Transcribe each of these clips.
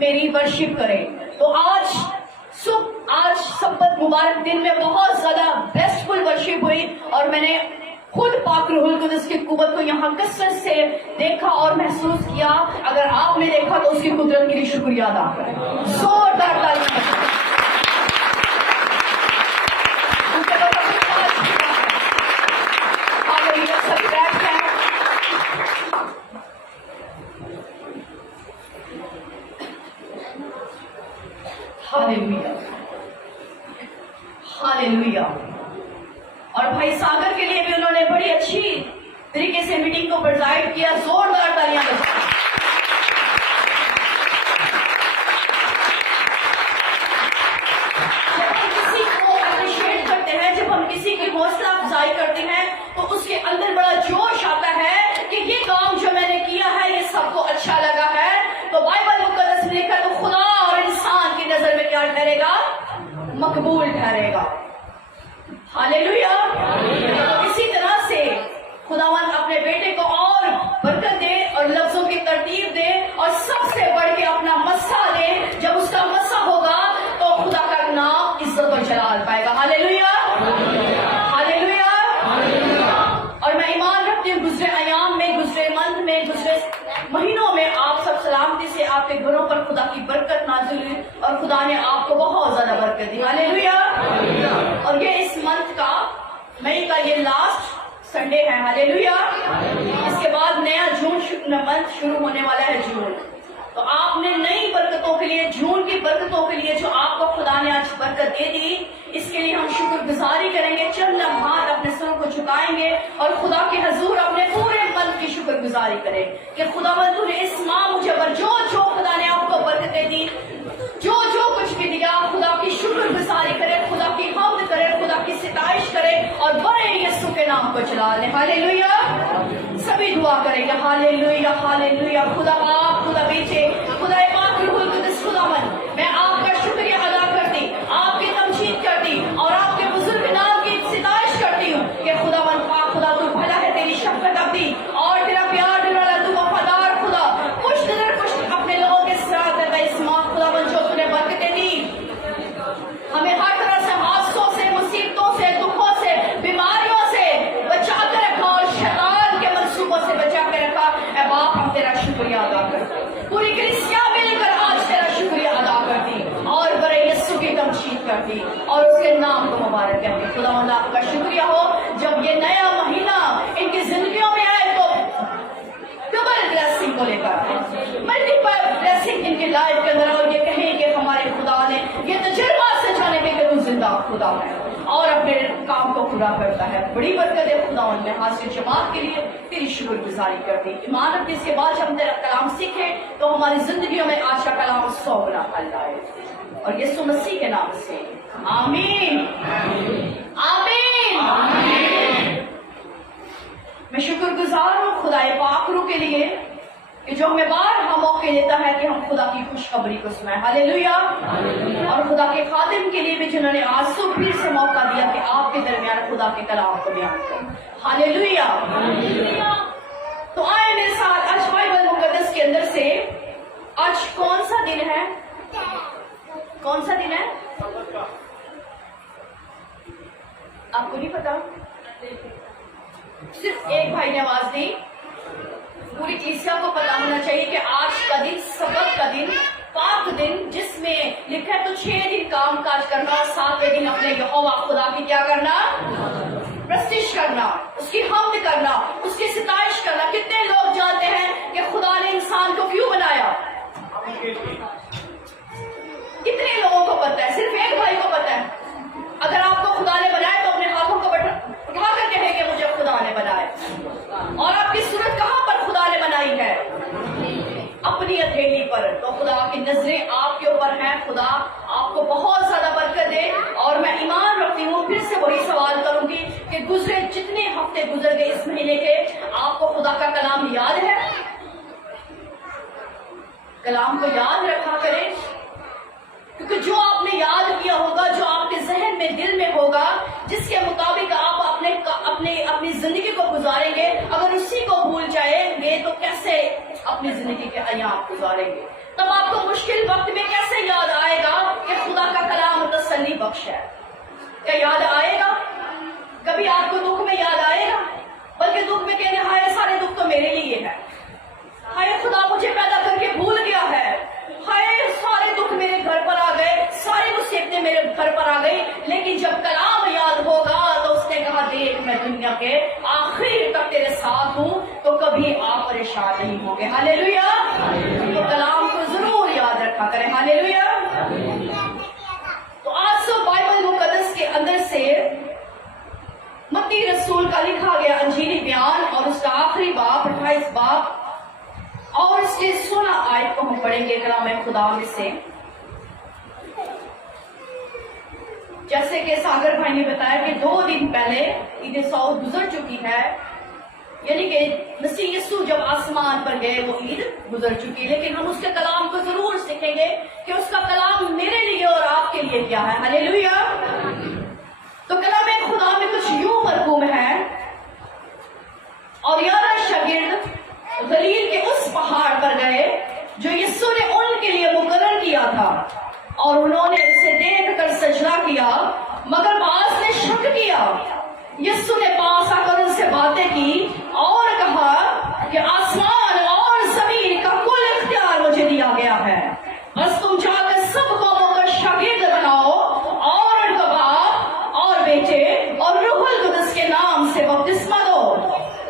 میری ورشپ کرے. تو آج سبت مبارک دن میں بہت زیادہ بیسٹفل ورشپ ہوئی اور میں نے خود پاک روح القدس کی قوت کو یہاں کثرت سے دیکھا اور محسوس کیا. اگر آپ نے دیکھا تو اس کی قدرت کے لیے شکریہ ادا کریں. زوردار تالیاں. Hallelujah hallelujah. اور بھائی ساگر کے لیے بھی انہوں نے بڑی اچھی طریقے سے میٹنگ کو پرزائڈ کیا. زوردار تالیاں بجائیں. جب ہم کسی کو اپریشیٹ کرتے ہیں, جب ہم کسی کی حوصلہ افزائی کرتے ہیں تو اس کے اندر بڑا جوش آتا ہے کہ یہ کام جو میں نے کیا ہے یہ سب کو اچھا لگا ہے. تو بائبل مقدس میں لکھا تو خدا اور انسان کی نظر میں کیا ٹھہرے گا؟ مقبول ٹھہرے گا. ہاللویا. اسی طرح سے خداوند اپنے بیٹے کو اور برکت دے اور لفظوں کی ترتیب دے اور سب سے بڑھ کے اپنا مسا دے. جب اس کا مسا ہوگا تو خدا کا نام عزت و جلال پائے گا. Hallelujah hallelujah. اور میں ایمان رکھتی ہوں گزرے ایام میں, گزرے منتھ میں, گزرے مہینوں میں آپ سب سلامتی سے آپ کے گھروں پر خدا کی برکت نازل ہوئی اور خدا نے آپ کو بہت زیادہ برکت دی. ہاللویا. اور یہ اس منتھ کا مئی کا یہ لاسٹ سنڈے ہے. ہاللویا. اس کے بعد نیا جون منتھ شروع ہونے والا ہے. جون تو آپ نے نئی برکتوں लिए, जून की बरकतों के लिए जो आपको खुदा ने आज बरकत दे दी, इसके लिए हम शुक्रगुजारी करेंगे। चंद लम्हात अपने सर को झुकाएंगे और खुदा के हजूर अपने पूरे मन की शुक्रगुजारी करें कि खुदावंद तूने इस माह मुझे जो खुदा ने आपको बरकतें दी, जो कुछ भी दिया, खुदा की शुक्रगुजारी करें, खुदा की हम्द करें, खुदा की सिताइश करें और बड़े यीशु के नाम को चला लें। हालेलुया। सभी दुआ करेंगे। Hallelujah hallelujah. खुदा बाप, खुदा बेटे, खुदा पाक रूहुल कुद्दुस, खुदावंद मैं आपका शुक्रिया अदा करती, आपकी तमजीद करती और आपके बुजुर्ग नाम की सिताइश करती हूँ कि खुदावंद पाक, खुदा तू भला है, तेरी शफकत अब्दी और तेरा प्यार देने वाला तू वफादार खुदा, कुछ दर कुछ अपने लोगों के साथ है। इस माह खुदावंद जो तूने बरकतें दी, हमें हर तरह से हादसों से, मुसीबतों से, दुखों से, बीमारियों से बचा कर रखा और शैतान के मंसूबों से बचा कर रखा। ऐ बाप, हम तेरा शुक्रिया अदा करते, पूरी कलीसिया मिलकर आज तेरा शुक्रिया अदा करती और बड़े यीशु की तमजीद करती और उसके नाम को मुबारक करती। खुदावंद आपका शुक्रिया हो, जब ये नया महीना इनकी जिंदगियों में आए तो डबल ब्लेसिंग को लेकर, मल्टीपल ब्लेसिंग इनकी लाइफ के अंदर, और ये कहें कि हमारे खुदा ने ये तजुर्बा से जाने के तू जिंदा खुदा है और अपने काम को पूरा करता है। बड़ी बरकत है खुदा उनमें हासिल जमात के लिए तेरी शुक्रगुजारी करती। ईमान रखते, इसके बाद जब हम तेरा कलाम सीखे तो हमारी जिंदगियों में आज का कलाम 100 गुना फल लाए और यीशु मसीह के नाम से आमीन आमीन। मैं शुक्रगुजार हूँ खुदाए पाक रू के लिए कि जो हमें बार हम मौके देता है कि हम खुदा की खुशखबरी को सुनाए। हालेलुया। और खुदा के खादिम के लिए भी जिन्होंने आज से फिर से मौका दिया कि आपके दरमियान खुदा के कलाम को बयान करें। हालेलुया। तो आए मेरे साथ आज बाइबल मुकद्दस के अंदर से, आज कौन सा दिन है? कौन सा दिन है? आपको नहीं पता? सिर्फ एक भाई ने आवाज दी। पूरी कलीसिया को पता होना चाहिए कि आज का दिन सबत का दिन, पाक दिन, जिसमें लिखा है तो 6 दिन काम काज करना और 7वें दिन अपने यहोवा खुदा की क्या करना? प्रस्तिश करना, उसकी हम्द करना, उसकी सिताइश करना। कितने लोग जानते हैं कि खुदा ने इंसान को क्यों बनाया? कितने लोगों को पता है? सिर्फ एक भाई को पता है। अगर आपको खुदा ने बनाया तो अपने हाथों को उठा कर कहेंगे मुझे खुदा ने बनाया। और आपकी सूरत कहां पर खुदा ने बनाई है? अपनी हथेली पर। तो खुदा की नजरें आपके ऊपर हैं। खुदा आपको बहुत ज्यादा बरकत दे। और मैं ईमान रखती हूँ, फिर से वही सवाल करूंगी कि गुजरे जितने हफ्ते गुजर गए इस महीने के, आपको खुदा का कलाम याद है? कलाम को याद रखा करें, क्योंकि जो आपने याद किया होगा, जो आपके जहन में, दिल में होगा, जिसके मुताबिक आप अपनी जिंदगी को गुजारेंगे, अगर उसी को भूल जाएंगे तो कैसे अपनी जिंदगी के अयाम गुजारेंगे? तब आपको मुश्किल वक्त में कैसे याद आएगा कि खुदा का कलाम तसल्ली बख्श है? क्या याद आएगा? कभी आपको दुख में याद आएगा? बल्कि दुख में कहने, हाय सारे दुख तो मेरे लिए है, हाय खुदा मुझे पैदा करके भूल गया है, हाय सारे दुख मेरे घर पर आ गए, सारी मुसीबतें मेरे घर पर आ गई। लेकिन जब कलाम याद होगा तो उसने कहा, देख मैं दुनिया के आखिर तक तेरे साथ हूँ, तो कभी आप परेशान नहीं होंगे। हालेलुया। तो कलाम को जरूर याद रखा करें। हालेलुया। तो आज से बाइबल मुकद्दस के अंदर से मत्ती रसूल का लिखा गया अंजीली बयान और उसका आखिरी बाब 28 बाब और इसके 16 आयत को हम पढ़ेंगे कलाम खुदा में से। जैसे कि सागर भाई ने बताया कि 2 दिन पहले ईद सऊद गुजर चुकी है, यानी कि मसीह यीशु जब आसमान पर गए वो ईद गुजर चुकी है। लेकिन हम उसके कलाम को जरूर सीखेंगे कि उसका कलाम मेरे लिए और आपके लिए क्या है। हालेलुया। तो कलाम खुदा में कुछ यूं मरकूम है, और 11 शागिर्द गलील के उस पहाड़ पर गए जो यीशु ने उनके लिए मुकर्रर किया था, और उन्होंने उसे देखकर सजदा किया, मगर बास ने शक किया। यीशु ने पास आकर उनसे बातें की और कहा कि आसमान और जमीन का कुल इख्तियार मुझे दिया गया है, बस तुम जाकर सब कौमों का शागिर्द बनाओ और उनको बाप और बेटे और रूहुल कुद्दुस के नाम से बपतिस्मा दो,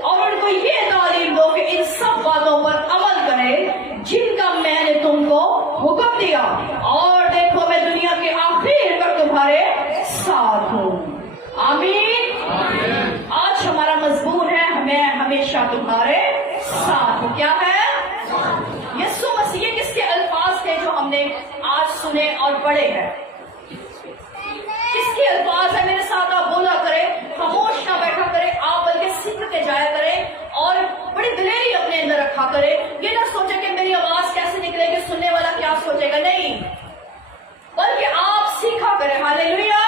और उनको ये तालीम दो कि इन सब बातों पर अमल करें जिनका मैंने तुमको हुक्म हुक्म दिया, और देखो मैं दुनिया के आखिर तक तुम्हारे साथ हूँ। आमीन। आज हमारा मजबूर है, मैं हमेशा तुम्हारे साथ हूँ। क्या है? यीशु मसीह किसके अल्फाज थे जो हमने आज सुने और पढ़े हैं? किसके अल्फाज है? मेरे साथ आप बोला करें, खामोश ना बैठा करें, आप बल्कि सीखते जाया करें और बड़ी दिलेरी अपने अंदर रखा करें। ये ना सोचे कि मेरी आवाज कैसे निकलेगी, सुनने वाला क्या सोचेगा, नहीं, बल्कि आप सीखा करें। हालेलुया।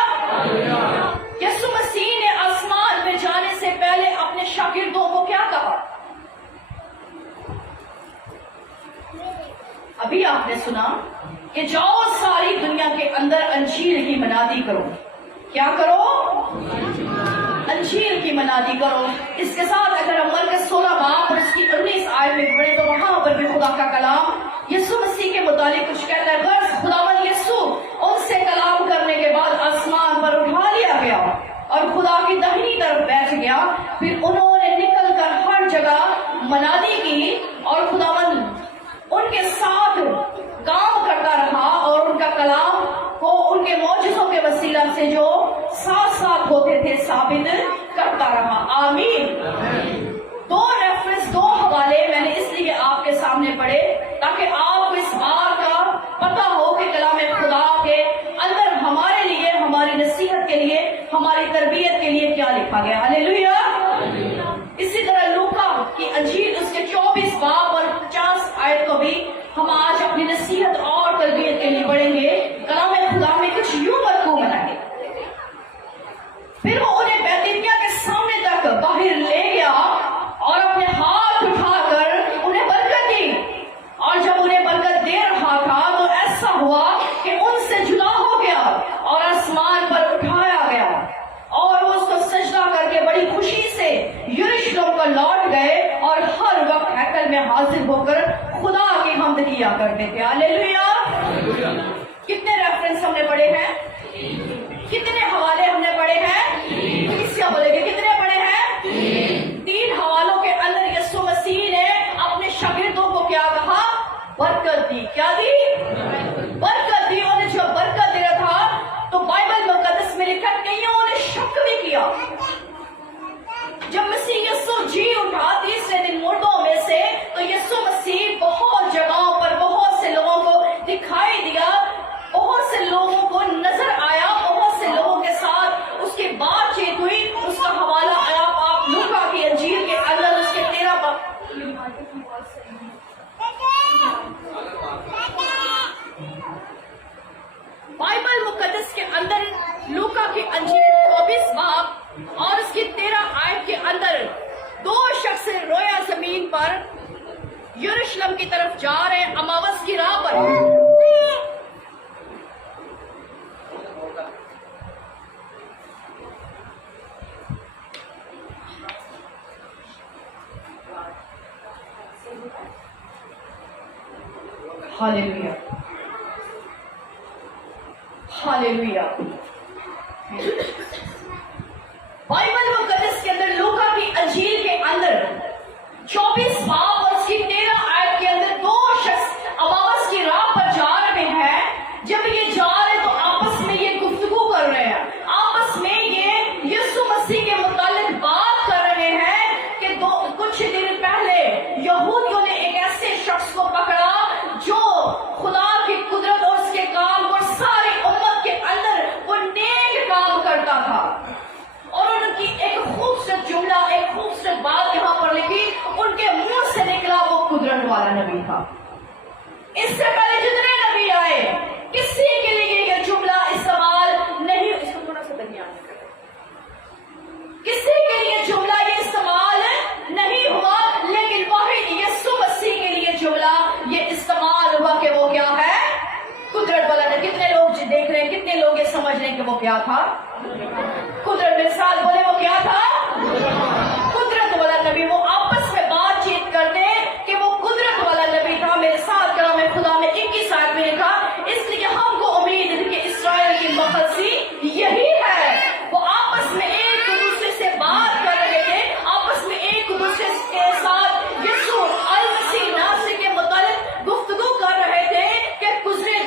यीशु मसीह ने आसमान में जाने से पहले अपने शागिर्दों को क्या कहा? अभी आपने सुना कि जाओ सारी दुनिया के अंदर अंजीर की मनादी करो। क्या करो? अंजीर की मनादी करो। इसके साथ अगर हम मरकस 16 बाब और इसकी 19 आयत में पढ़े तो वहां पर भी खुदा का कलाम यीशु मसीह के मुतालिक कुछ कहता है। बस खुदावंद यीशु उनसे कलाम करने के बाद आसमान पर उठा लिया गया और खुदा की दाहिनी तरफ बैठ गया। फिर उन्होंने निकल कर हर जगह मनादी की और खुदावंद उनके साथ काम करता रहा और उनका कलाम को उनके मौजूदों के वसीला से जो साथ साथ होते थे साबित करता रहा। आमीन। दो रेफरेंस, दो हवाले मैंने इसलिए आपके सामने पढ़े ताकि आपको इस बात का पता हो कि कलाम खुदा के अंदर हमारे लिए, हमारी नसीहत के लिए, हमारी तरबियत के लिए क्या लिखा गया। हालेलुया। इसी तरह लूका की अंजील उसके 24 बाब और 50 आयत को भी हम आज अपनी नसीहत और तरबियत के लिए पढ़ेंगे। कलाम खुदा में कुछ यूं मरकूम है। फिर वो उन्हें बैतनिय्याह के सामने तक बाहर ले गया और अपने हाथ उठाकर उन्हें बरकत दी, और जब उन्हें बरकत दे रहा था तो ऐसा हुआ कि उनसे जुदा हो गया और आसमान पर उठाया गया और वो उसको सजदा करके बड़ी खुशी से यरूशलेम को लौट गए और हर वक्त हैकल में हाजिर होकर खुदा की हम्द किया करते थे। हालेलुया। कितने रेफरेंस हमने पढ़े हैं? कितने हवाले हमने पढ़े हैं? किसका बोलेंगे? कितने पढ़े हैं? 3 हवालों के अंदर यीशु मसीह ने अपने शागिर्दों को क्या कहा? बरकत दी। क्या दी? बरकत दी। उन्हें जो बरकत दे रहा था तो बाइबल मुकद्दस में लिखा, कईयों ने शक भी किया। जब मसीह यीशु जी उठा तीसरे दिन मुर्दों में से, तो यीशु मसीह बहुत जगहों पर बहुत से लोगों को दिखाई दिया, बहुत से लोगों को नजर आया, बहुत से लोगों के साथ उसकी बातचीत हुई। उसका हवाला आप लूका की अंजील के अंदर उसके 13 बाइबल मुकद्दस के अंदर लूका की अंजील 24 बाब और उसकी 13 आयत के अंदर 2 शख्स रोया जमीन पर यरूशलेम की तरफ जा रहे अमावस की राह पर। हालेलुया। हालेलुया। बाइबल मुकद्दस के अंदर लूका की अंजील के अंदर 24 बाब और उसकी 13 आयत के अंदर 2 शख्स अमावस की राह पर जा रहे हैं। जब ये जा रहे तो आपस में ये गुफ्तगू कर रहे हैं, आपस में ये यीशु मसीह के मुतालिक बात कर रहे हैं कि कुछ दिन पहले यहूदियों ने एक ऐसे शख्स को पकड़ा जो खुदा की कुदरत और उसके काम को सारी उम्मत के अंदर वो नेक काम करता था। और उनकी एक खूबसूरत जुमला, एक खूबसूरत बात यहाँ पर लिखी, उनके मुंह से निकला वो कुदरत वाला नबी था। इससे पहले जितने नबी आए किसी के लिए ये जुमला इस्तेमाल नहीं, इसको थोड़ा सा दरमियान में करें, किसी के लिए जुमला ये इस्तेमाल नहीं हुआ, लेकिन वाहिद यीशु मसीह के लिए जुमला ये इस्तेमाल हुआ कि वो क्या है? कुदरत वाला नबी। कितने लोग देख रहे हैं, कितने लोग ये समझ रहे हैं कि वो क्या था? कुदरत। मेरे साथ बोले वो क्या था? कुदरत वाला नबी। वो आपस में बातचीत करते कि वो कुदरत वाला नबी था। मेरे साथ कलाम खुदा में 21 आयत में लिखा, इसलिए हमको उम्मीद है कि इस्राएल की मखलसी यही है। वो आपस में एक दूसरे से बात कर रहे थे, आपस में एक दूसरे के साथ यीशु अल मसीह नासरी के मुतालिक गुफ्तगू कर रहे थे कि गुज़रे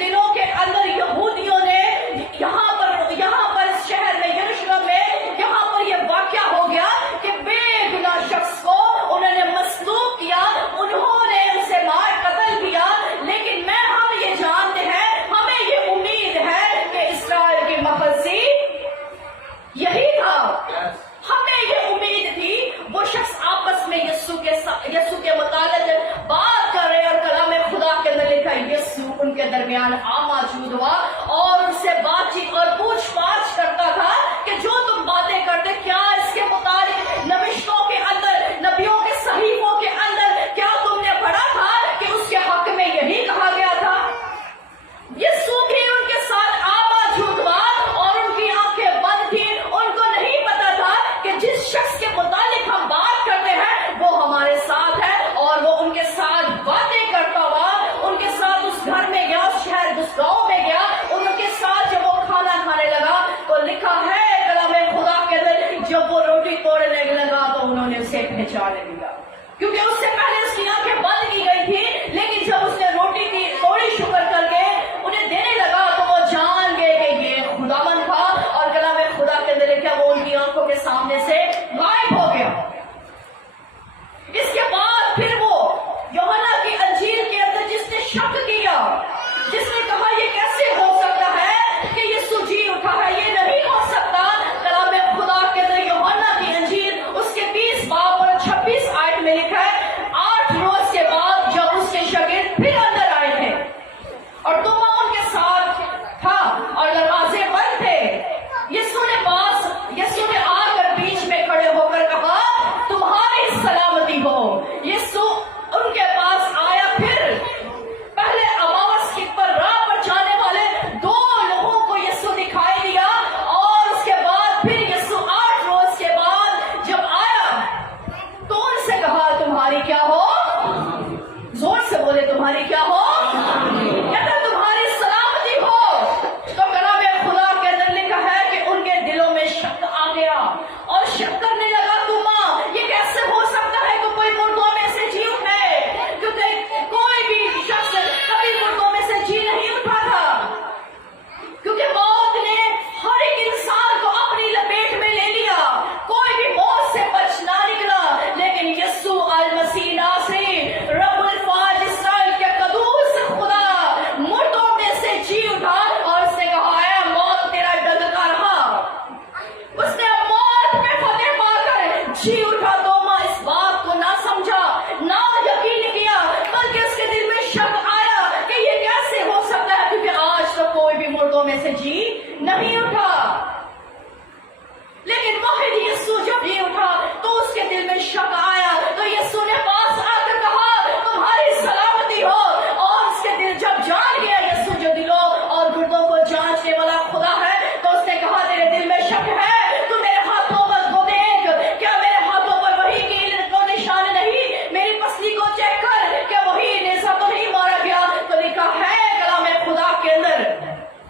उनके दरमियान आ मौजूद हुआ और उनसे बातचीत और पूछताछ करता था कि जो तुम बातें करते क्या इसके मुताबिक नबिश्तों के अंदर, नबियों के सहीफों के अंदर क्या तुमने पढ़ा था कि उसके हक में यही कहा गया था? यीशु भी उनके साथ आ मौजूद हुआ और उनकी आंखें बंद थी। उनको नहीं पता था कि जिस शख्स के मुतालिक हम बात करते हैं वो हमारे साथ है, और वो उनके साथ बातें करता हुआ उनके साथ उस घर में गया, उस शहर, उस गांव में गया, उनके साथ जब वो खाना खाने लगा तो लिखा है कलाम खुदा के अंदर जब वो रोटी तोड़ने लगा तो उन्होंने उसे पहचान लिया, क्योंकि उससे पहले उसकी आंखें बंद की गई थी। लेकिन जब उसने रोटी की थोड़ी शुक्र करके उन्हें देने लगा तो वो जान गए कि ये खुदावन था, और कलाम खुदा के अंदर लिखा वो उनकी आंखों के सामने से गायब हो गया। इसके बाद फिर वो यूहन्ना की अंजील के अंदर जिसने शक किया, जिसने कहा ये कैसे हो सकता है कि यीशु जी उठा है, ये नहीं हो सकता। कलाम खुदा के अंदर यूहन्ना की अंजील उसके 20 बाब और 26 आयत में लिखा है 8 रोज के बाद जब उसके शागिर्द फिर अंदर आए थे और तुमा उनके साथ था और दरवाजे बंद थे, यीशु ने आकर बीच में खड़े होकर कहा तुम्हारी सलामती हो। यीशु उनके पास आया, फिर पहले अमावस की पर राह पर जाने वाले 2 लोगों को यीशु दिखाई दिया, और उसके बाद फिर यीशु 8 रोज के बाद जब आया तो उनसे कहा तुम्हारी क्या हो? जोर से बोले तुम्हारी क्या हो? कहता तुम्हारी सलामती हो। तो कलाम खुदा के अंदर लिखा है कि उनके दिलों में शक आ गया और शक करने लगा तुमा ये कैसे हो सकता है कि कोई मुर्दों में से जी उठे, क्योंकि कोई भी शख्स कभी मुर्दों में से जी नहीं उठा था, क्योंकि मौत ने हर एक इंसान को अपनी लपेट में ले लिया, कोई भी मौत से बच ना निकला। लेकिन यीशु अल मसीह नासरी रब्बुल फाज इस्राएल के कदूस खुदा मुर्दों में से जी उठा और उसने कहा है मौत तेरा डंका रहा। उसने मौत पे फतेह पाकर जी उठा। तो मां इस बात को ना समझा, ना यकीन किया, बल्कि उसके दिल में शक आया कि ये कैसे हो सकता है, क्योंकि आज तक कोई भी मुर्दों में से जी नहीं उठा। लेकिन वाहिद यीशु जब जी उठा तो उसके दिल में शक आया, तो यीशु ने पास आकर कहा तुम्हारी सलामती हो। और उसके दिल जब जान गया यीशु जो दिलों और गुर्दों को जांचने वाला खुदा है, तो उसने कहा तेरे दिल में शक है, तू मेरे हाथों पर को देख, क्या मेरे हाथों पर वही कील को निशान नहीं? मेरी पसली को चेक कर, क्या वही नेज़ा तो नहीं मारा गया? तो लिखा है कलाम खुदा के अंदर,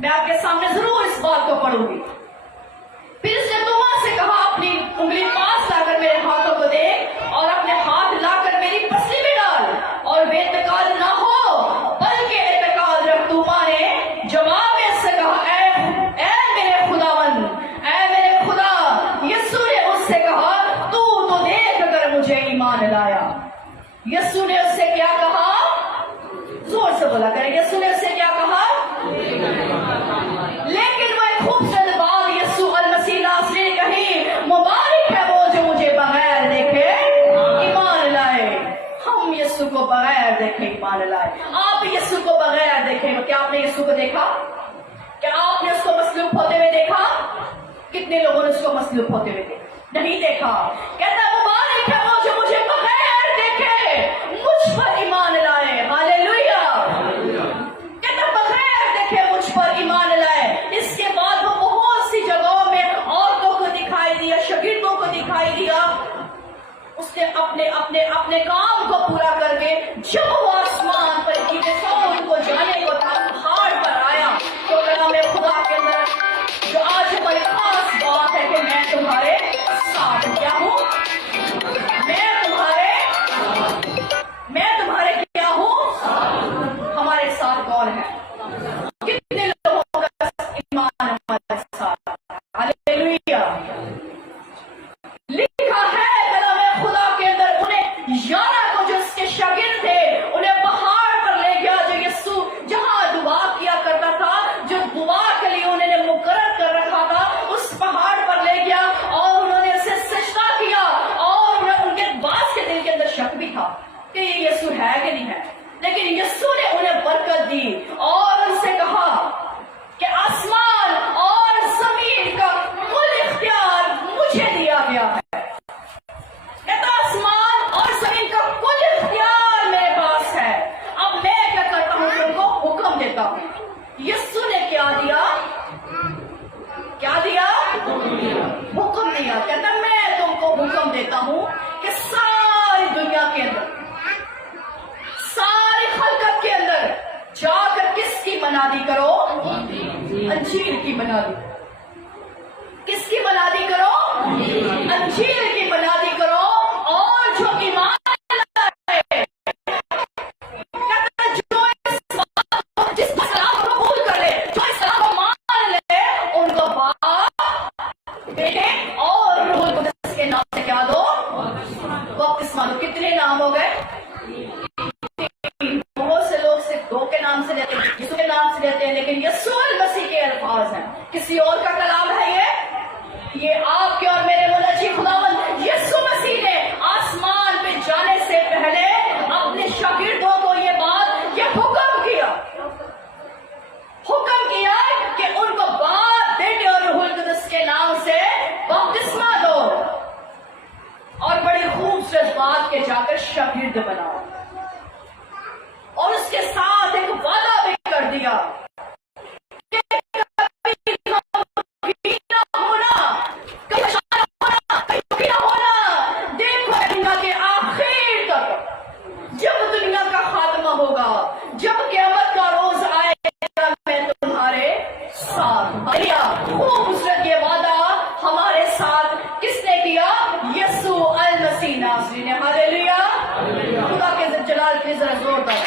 मैं आपके सामने जरूर इस बात को पढ़ूंगी। फिर उसने तुमा से कहा अपनी उंगली पास लाकर मेरे हाथों को दे और अपने हाथ लाकर मेरी पसली में डाल, और बेतकाल ना हो बल्कि एतकाल रख। तुमा ने जवाब में से कहा ऐ मेरे खुदावन, ऐ मेरे खुदा। यीशु ने उससे कहा तू तो देख कर मुझे ईमान लाया। यीशु ने उससे क्या कहा? जोर से बोला करे, यीशु ने उससे क्या कहा? लेकिन वह खूबसूरत बात यीशु अल मसीह नासरी ने कही मुबारक है वो जो मुझे बगैर देखे ईमान लाए। हम यीशु को बगैर देखे ईमान लाए। आप यीशु को बगैर देखे, क्या आपने यीशु को देखा? क्या आपने उसको मसलूब होते हुए देखा? कितने लोगों ने उसको मसलूब होते हुए देखा? नहीं देखा। कहता मुबारक है वो जो मुझे बगैर देखे मुझ पर ईमान लाए। हालेलुया। कहता बगैर देखे मुझ पर ईमान लाए। इसके बाद वो बहुत सी जगहों में औरतों को दिखाई दिया, शागिर्दों को दिखाई दिया। उसने अपने काम को पूरा करके जब वो आसमान पर उनको जाने को था पहाड़ पर आया, तो कलाम खुदा के अंदर जो आज हमारी खास बात है कि मैं तुम्हारे साथ क्या हूँ, मैं دیتا ہوں. یسوع نے کیا دیا؟ کیا دیا؟ حکم دیا. کہتا میں تم کو حکم دیتا ہوں کہ ساری دنیا کے اندر، ساری خلقت کے اندر جا کر کس کی منادی کرو؟ انجیل کی منادی. کس کی منادی کرو؟ انجیل کی منادی کرو. اور جو ایمان لائے، جو جس اسلام کو قبول کر لے، جو اسلام کو مان لے، ان کو باپ، بیٹے اور روح القدس کے نام سے کیا دو؟ بپتسمہ دو. کتنے نام ہو گئے؟ بہت سے لوگ صرف دو کے نام سے لیتے ہیں، یسوع کے نام سے لیتے ہیں، لیکن یسوع المسیح کے الفاظ ہیں. کسی اور کا کلام ہے یہ آپ کے اور میرے منجی خداوند یسوع مسیح نے آسمان پہ جانے سے پہلے اپنے شاگردوں کو یہ بات، یہ حکم کیا کہ ان کو باپ، بیٹے اور روح القدس کے نام سے بپتسمہ دو اور بڑی خوبصورت بات کے جا کر شاگرد بناؤ. اور اس کے ساتھ ایک وعدہ بھی کر دیا کہ ہوگا، جب قیامت کا روز آئے گا میں تمہارے ساتھ. خوبصورت یہ وعدہ ہمارے ساتھ کس نے کیا؟ یسوع المسیح ناصری نے. ہاللیلویا. خدا کے جلال کے ذرا زور دار.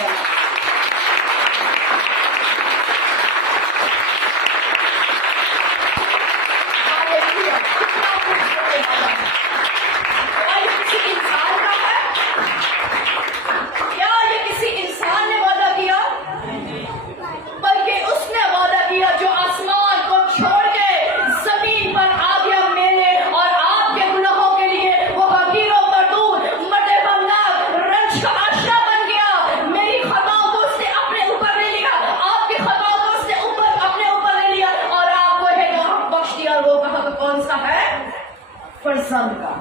فرزند کا.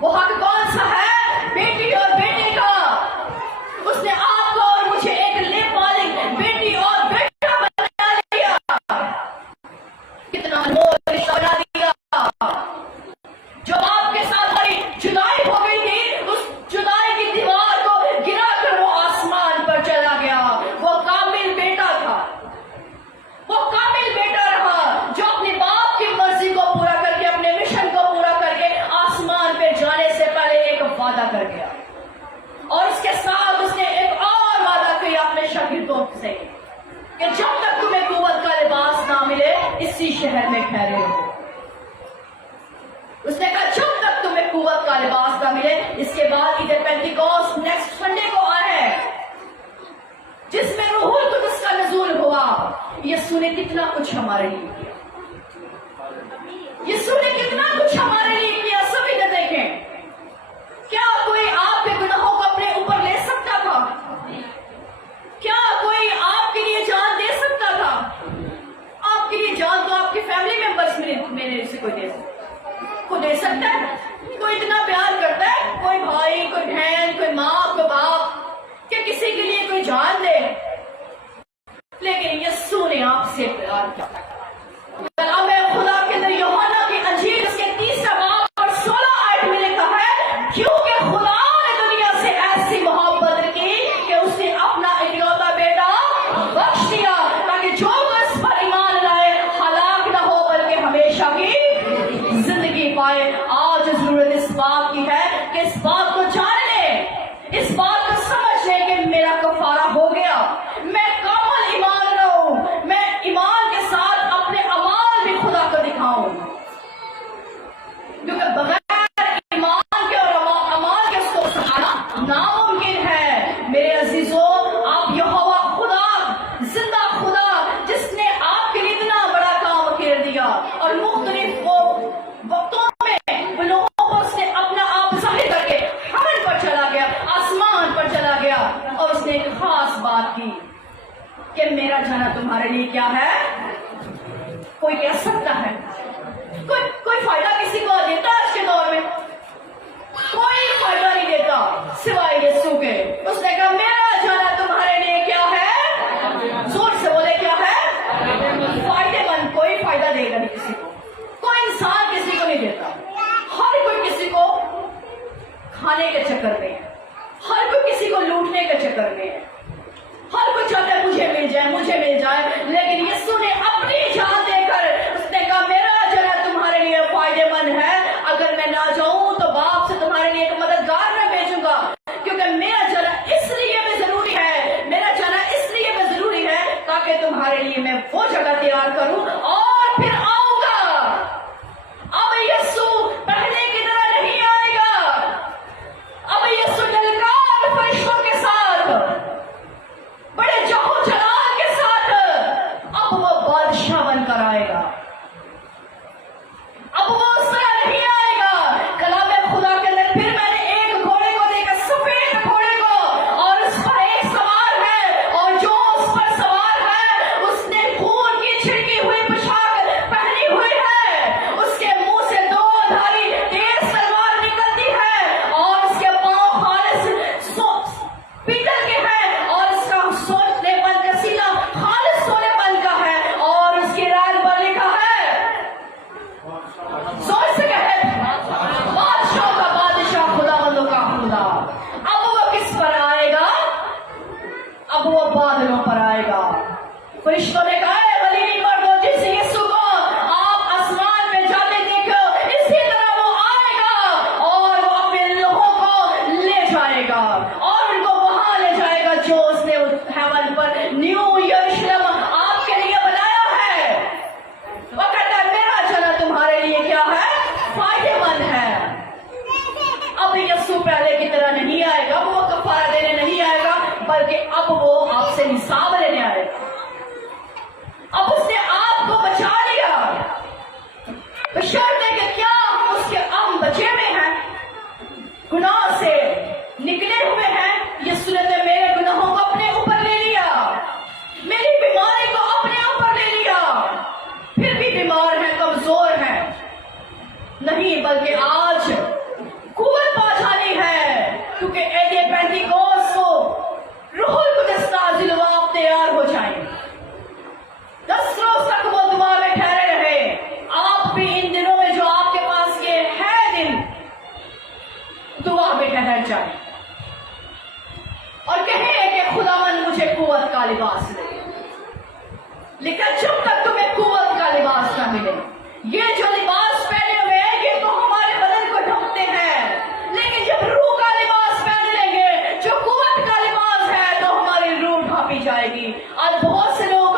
وہ حق کون سا ہے؟ بیٹی اور بیٹے کا. اس نے آپ کو اور مجھے ایک لے پالک بیٹی اور بیٹا بنا دیا. کتنا انمول رشتہ بنا دیا. جو آپ کے ساتھ بڑی جدائی ہو گئی تھی، اس جدائی کی دیوار کو گرا کر وہ آسمان پر چلا گیا. وہ کامل بیٹا تھا، وہ کامل بیٹا رہا جو اپنے باپ کی مرضی کو پورا کر کے، اپنے مشن کو پورا کر کے آسمان پہ جانے سے پہلے ایک وعدہ کر گیا. اور اس کے ساتھ اس نے ایک اور وعدہ کیا اپنے شاگردوں سے کہ جب تک تمہیں قوت کا لباس نہ ملے اسی شہر میں ٹھہرے رہو. اس نے کہا جب تک تمہیں قوت کا لباس نہ ملے. اس کے بعد عید پینتیکوست نیکسٹ سنڈے کو آئے، جس میں روح القدس کا نزول ہوا. یسوع نے کتنا کچھ ہمارے لیے کیا. یسوع نے کتنا کچھ ہمارے لیے کیا. سبھی نے دیکھیں. کیا کوئی آپ کے گناہوں کو اپنے اوپر لے سکتا تھا؟ کیا کوئی آپ کے لیے جان دے سکتا تھا؟ آپ کے لیے جان تو آپ کے فیملی ممبرس میں سے کوئی دے سکتا ہے. کوئی اتنا پیار کرتا ہے، کوئی بھائی، کوئی بہن، کوئی ماں، کوئی باپ، کہ کسی کے لیے کوئی جان دے. لیکن یسوع نے آپ سے پیار کیا. کلام خدا کے اندر یوحنا کی انجیل اس کے 30 باب اور 16 آیت میں لکھا ہے، کیونکہ خدا نے دنیا سے ایسی محبت کی کہ اس نے اپنا اکلوتا بیٹا بخش دیا تاکہ جو اس پر ایمان لائے ہلاک نہ ہو بلکہ ہمیشہ کی زندگی پائے. آج ضرورت اس بات کی ہے کہ اس بات کو جان لے، اس بات کو سمجھ لے کہ میرا کفارہ ہو گیا. میں کامل ایمان رہوں، میں ایمان کے ساتھ اپنے اعمال بھی خدا کو دکھاؤں، کیونکہ بغیر ایمان کے اور اعمال کے اس کو سنانا ناممکن ہے. میرے عزیزوں، آپ یہوہ خدا، زندہ خدا، جس نے آپ کے لیے اتنا بڑا کام کر دیا اور مختلف وقتوں میں لوگوں کو اس نے اپنا آپ ظاہر کر کے ہمن پر چلا گیا، آسمان پر چلا گیا، اور اس نے ایک خاص بات کی کہ میرا جانا تمہارے لیے کیا ہے؟ کوئی کہہ سکتا ہے؟ کوئی فائدہ کسی کو دیتا ہے آج کے دور میں؟ کوئی فائدہ نہیں دیتا سوائے یسوع کے. اس نے کہا میرا جانا تمہارے لیے کیا ہے؟ तुम्हारे लिए मैं वो जगह तैयार करूं और फिर आऊंगा। अब यीशु पहले की तरह नहीं आएगा। अब यीशु ललकार फरिश्तों के साथ, बड़े जहो जलाल के साथ अब वो बादशाह बनकर आएगा। अब वो उस तरह नहीं आएगा। कलाम खुदा के अंदर फिर मैंने एक घोड़े को देखा, सफेद घोड़े को, और उस पर एक सवार है, और जो उस पर सवार है उसने खून की छिड़की हुई पोशाक पहनी हुई है। उसके मुंह से दो धारी तेज तलवार निकलती है, और उसके पांव खालिस पीतल के हैं, और उसका सोनेपन का सीना खालिस सोनेपन का है, और उसके रैन पर लिखा है, सोच सके है, बादशाह का बादशाह, खुदावंदों का खुदा। अब वो किस पर आएगा? अब वो बादलों पर आएगा। फरिश्तों ने कहा, गलीली मर्दों, जिस यीशु को आप आसमान में जाते देखो, इसी तरह वो आएगा और वो अपने लोगों को ले जाएगा और उनको वहां ले जाएगा जो उसने हेवन पर न्यू यरूशलेम आपके लिए बनाया है। वो कहता है, मेरा चला तुम्हारे लिए क्या है? फायदेमंद है। अब यीशु पहले की तरह नहीं आएगा, वो कफारा देने नहीं आएगा, बल्कि अब वो आपसे हिसाब लेने आएगा। अब उसने आपको बचा लिया, तो शर्त है कि क्या हम बचे हुए हैं, गुनाह से निकले हुए हैं। यीशु ने मेरे गुनाहों को अपने ऊपर ले लिया, मेरी बीमारी को अपने ऊपर ले लिया। फिर भी बीमार है, कमजोर है नहीं, बल्कि आज कुव्वत पा जानी है, क्योंकि एदे पेंटिकोस्त को रूहुल कुद्स नाज़िल हुआ, आप तैयार हो जाएं। 10 रोज तक वो दुआ में ठहरे रहे। आप भी इन दिनों में जो आपके पास ये है दिन, दुआ में ठहर जाए और कहे कि खुदावन मुझे कुव्वत का लिबास दे। लेकिन जब तक तुम्हें कुव्वत का लिबास ना मिले, ये जो लिबास पहने हुए हैं ये तो हमारे बदन को ढकते हैं, लेकिन जब रूह का लिबास पहन लेंगे, जो कुव्वत का लिबास है, तो हमारी रूह ढांपी जाएगी। आज बहुत से लोग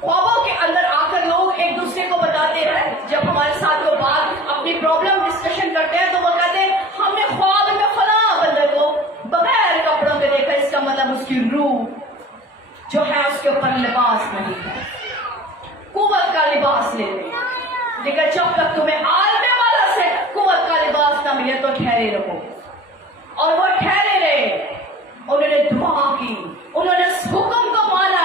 ख्वाबों के अंदर आकर लोग एक दूसरे को बताते हैं, जब हमारे साथ वो बात अपनी प्रॉब्लम डिस्कशन करते हैं तो वो कहते हैं, हमने ख्वाब में फलां बंदे को बगैर कपड़ों के देखा, इसका मतलब उसकी रूह जो है उसके ऊपर लिबास नहीं है। कुव्वत का लिबास ले ले, लेकिन जब तक तुम्हें आलमे वाला से कुव्वत का लिबास ना मिले तो ठहरे रहो। और वो ठहरे रहे, उन्होंने दुआ की, उन्होंने उस हुक्म को माना।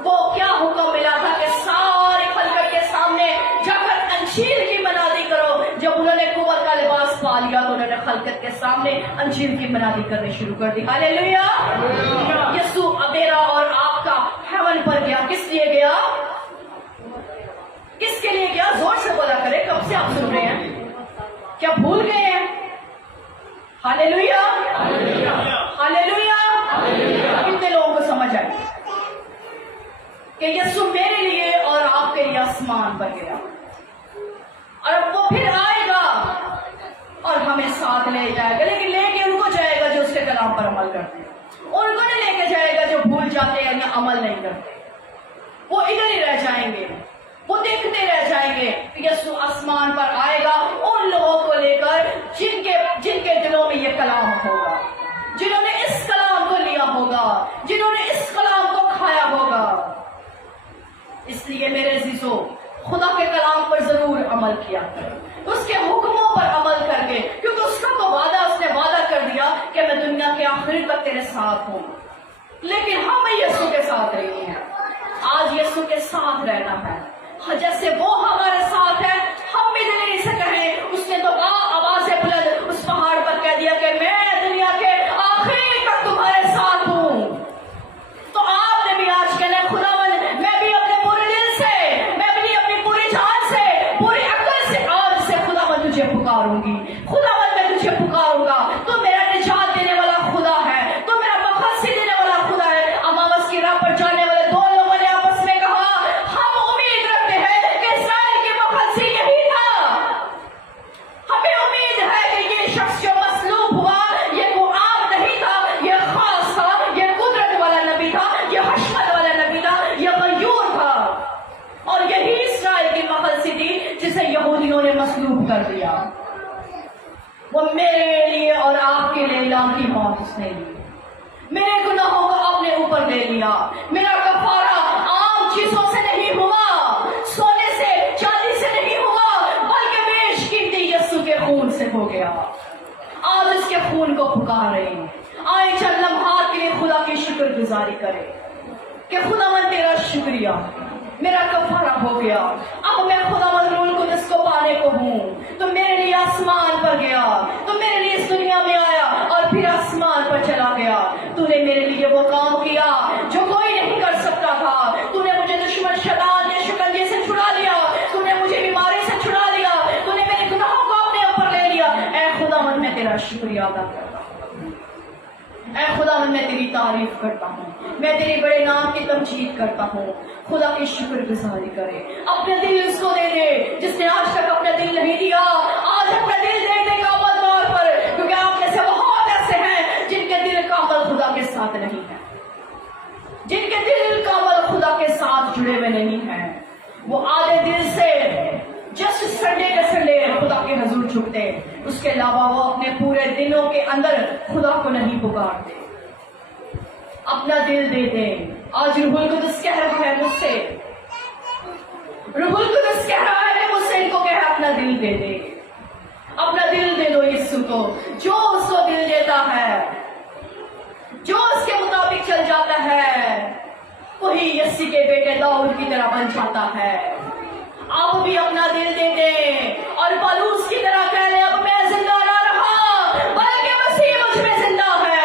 वो क्या हुक्म मिला था कि सारे खलकत के सामने जाकर अंजीर की मनादी करो। जब उन्होंने कुव्वत का लिबास पा लिया तो उन्होंने खलकत के सामने अंजीर की मनादी करनी शुरू कर दी। हालेलुया। यीशु मेरा और आपका हेवन पर गया, किस लिए गया? किसके लिए गया? जोर से बोला करे, कब से आप सुन रहे हैं? क्या भूल गए हैं? Hallelujah, hallelujah. कितने लोगों को समझ आई कि यीशु मेरे लिए और आपके लिए आसमान पर गया, और अब वो फिर आएगा और हमें साथ ले जाएगा। लेकिन लेके उनको जाएगा जो उसके कलाम पर अमल करते हैं, उनको नहीं लेके जाएगा जो भूल जाते हैं या अमल नहीं करते। वो इधर ही रह जाएंगे, वो देखते रह जाएंगे। यीशु आसमान पर आएगा उन लोगों को लेकर जिनके दिलों में ये कलाम होगा, जिन्होंने इस कलाम को लिया होगा, जिन्होंने इस कलाम को खाया होगा। इसलिए मेरे अजीजों, खुदा के कलाम पर जरूर अमल किया करें, उसके हुक्मों पर अमल करके, क्योंकि उसका तो उसने वादा कर दिया कि मैं दुनिया के आखिर तक तेरे साथ हूं। लेकिन हम यीशु के साथ नहीं हैं। आज यीशु के साथ रहना है। जैसे वो हमारे साथ है, हम भी दिल से कहें। उसने तो आवाज से बुलंद उस पहाड़ पर कह दिया कि मैं दुनिया के आखिर तक तुम्हारे साथ हूं। तो आपने भी आज कहना, खुदावन मैं भी अपने पूरे दिल से, मैं भी अपनी पूरी जान से, पूरी अक्ल से आज से खुदावन तुझे पुकारूंगी। खुदावन मैं तुझे पुकारूंगा। तो मेरा निजात देने वाला खुदा है, तो मेरा मखसी देने वाला खुदा है। अमावस की राह पर जाने वाले दो लोगों ने आपस में कहा, हम उम्मीद रखते हैं कि इस्राएल की मखसी यही था। کر دیا. وہ میرے لیے اور آپ کے لیے اعلان کی موت اس نے لی. میرے گناہوں کو آپ نے اوپر لے لیا. میرا کفارہ عام چیزوں سے نہیں ہوا, سونے سے چاندی سے نہیں ہوا, بلکہ بیش قیمتی یسوع کے خون سے ہو گیا. آج اس کے خون کو پکار رہے ہیں. آئے چند لمحات کے لیے خدا کی شکر گزاری کرے کہ خدا من تیرا شکریہ, میرا کفارہ ہو گیا. اب میں خدا من روح القدس کو پانے کو ہوں. تو میرے لیے آسمان پر گیا, تو میرے لیے اس دنیا میں آیا اور پھر آسمان پر چلا گیا. تو نے میرے لیے وہ کام کیا جو کوئی نہیں کر سکتا تھا. تو نے مجھے دشمن شیطان کے شکنجے سے چھڑا لیا. تو نے مجھے بیماری سے چھڑا لیا. تو نے میرے گناہوں کو اپنے اوپر لے لیا. اے خدا من میں تیرا شکریہ ادا کرتا ہوں. اے خدا من میں تیری تعریف کرتا ہوں. میں تیرے بڑے نام کی تمجید کرتا ہوں. خدا کی شکر گزاری کرے. اپنے دل اس کو دے دے جس نے آج تک اپنا دل نہیں دیا. آج اپنا دل دے دے کامل طور پر, کیونکہ آپ میں سے بہت ایسے ہیں جن کے دل کامل خدا کے ساتھ نہیں ہے, جن کے دل کامل خدا کے ساتھ جڑے ہوئے نہیں ہیں. وہ آدھے دل سے جسٹ سنڈے کے سنڈے خدا کے حضور جھکتے, اس کے علاوہ وہ اپنے پورے دلوں کے اندر خدا کو نہیں پکارتے. اپنا دل دے دیں. آج روح القدس کہہ رہا ہے مجھ سے, روح القدس کہہ رہا ہے کہ مجھ سے ان کو کہہ اپنا دل دے دے. اپنا دل دے دو یسوع کو. جو اس کو دل دیتا ہے, جو اس کے مطابق چل جاتا ہے, وہی یسی کے بیٹے داؤد کی طرح بن جاتا ہے. آپ بھی اپنا دل دے دیں اور پالوس کی طرح کہہ لیں, اب میں زندہ نہ رہا بلکہ مسیح مجھ میں زندہ ہے.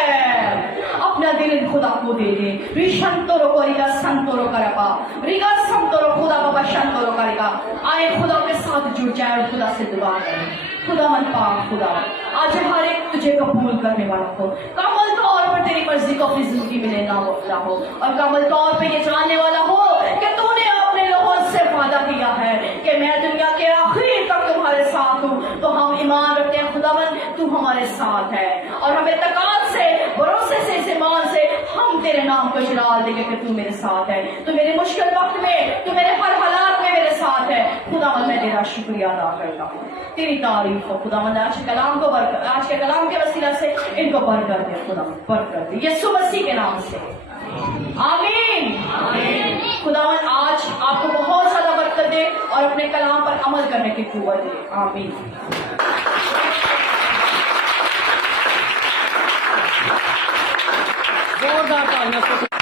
اپنا دل خدا کو دے دیں. ریشنتورو کو ریگا سنتورو کرپا ریگا سنتورو خدا بابا شنتورو کرے گا. آئے خدا کے ساتھ جڑ جائے اور خدا سے دعا کریں. خدا من پاک خدا, آج ہر ایک تجھے قبول کرنے والا ہو, کامل طور پر تیری مرضی کو اپنی زندگی میں لینا ہو, اور کامل طور پہ یہ جاننے والا ہو کہ تو نے اپنے لوگوں سے وعدہ کیا ہے کہ میں دنیا کے آخری تک تمہارے ساتھ ہوں. تو ہم ایمان رکھتے ہیں خدا من تو ہمارے ساتھ ہے, اور ہم اعتقاد سے, بھروسے سے, اس ایمان سے ہم تیرے نام کو جلال دیں گے کہ تو میرے ساتھ ہے. تو میرے مشکل وقت میں, تو میرے ہر حالات میں میرے ساتھ ہے. خدا من میں تیرا شکریہ ادا کرتا ہوں. تیری تعریف ہو خدا من. آج کے کلام کے وسیلہ سے ان کو بڑھ کر دے خدا من, بڑھ کر دے یسوع مسیح کے نام سے. آمین. خدا من آج آپ کو بہت زیادہ برکت دے اور اپنے کلام پر عمل کرنے کی قوت دے. آمین. زوردار تالیاں.